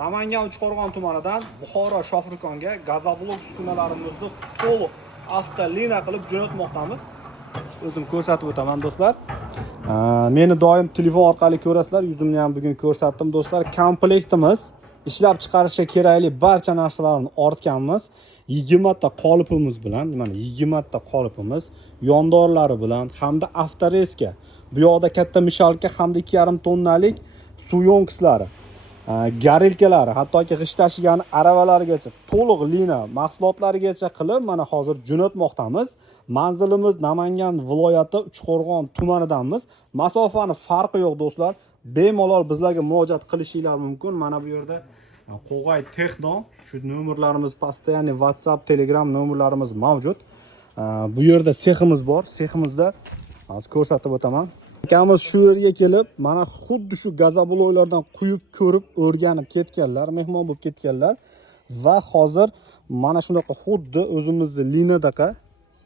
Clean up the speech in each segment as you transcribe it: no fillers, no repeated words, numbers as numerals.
Namangan Uchqo'rg'on tumanidan Buxoro Shofirkonga gazoblok uskunalarimizni to'liq avtolina qilib jo'natmoqdamiz. O'zim ko'rsatib o'taman do'stlar. Meni doim telefon orqali ko'rasizlar. Yuzimni ham bugun ko'rsatdim do'stlar. Komplektimiz ishlab chiqarishga kerakli barcha narsalarni ortganmiz. 20 ta qolipimiz bilan, mana 20 ta qolipimiz, yondorlari bilan hamda avtoreska. Bu yoqda katta mishalka hamda 2,5 tonnalik suv yo'nkislari, garilkalari, hattoki g'isht tashigan aravalargacha to'liq lina mahsulotlarigacha qilib mana hozir jo'natmoqdamiz. Manzilimiz Namangan viloyati Uchqo'rg'on tumanidanmiz. Masofani farqi yo'q do'stlar. Bemalol bizlarga murojaat qilishinglar mumkin. Mana bu yerda Qo'g'ay Texno shu nomerlarimiz pastda, ya'ni WhatsApp, Telegram nomerlarimiz mavjud. Bu yerda seximiz bor. Seximizda hozir ko'rsatib o'taman. Akamiz shu yerga kelib, mana xuddi shu gazobloylardan quyib ko'rib, o'rganib ketganlar, mehmon bo'lib ketganlar va hozir mana shunaqa xuddi o'zimizning linadaqa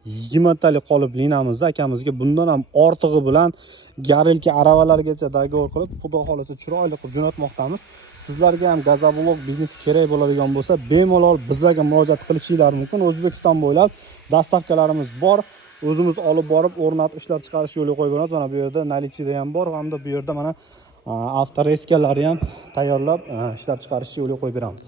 20 talik qolib linamizni akamizga bundan ham ortig'i bilan garilka aravalargacha dogovor qilib, xudo xolasa chiroyli qilib jo'natmoqdamiz. Sizlarga ham gazoblok biznes kerak bo'ladigan bo'lsa, bemalol bizlarga murojaat qilishinglar mumkin. O'zbekiston bo'ylab dastavkalarimiz bor. O'zimiz olib borib o'rnatib ishlab chiqarish yo'li qo'yib beramiz. Mana bu yerda nalichida ham bor, hamda bu yerda mana avtoresklarni ham tayyorlab ishlab chiqarish yo'li qo'yib beramiz.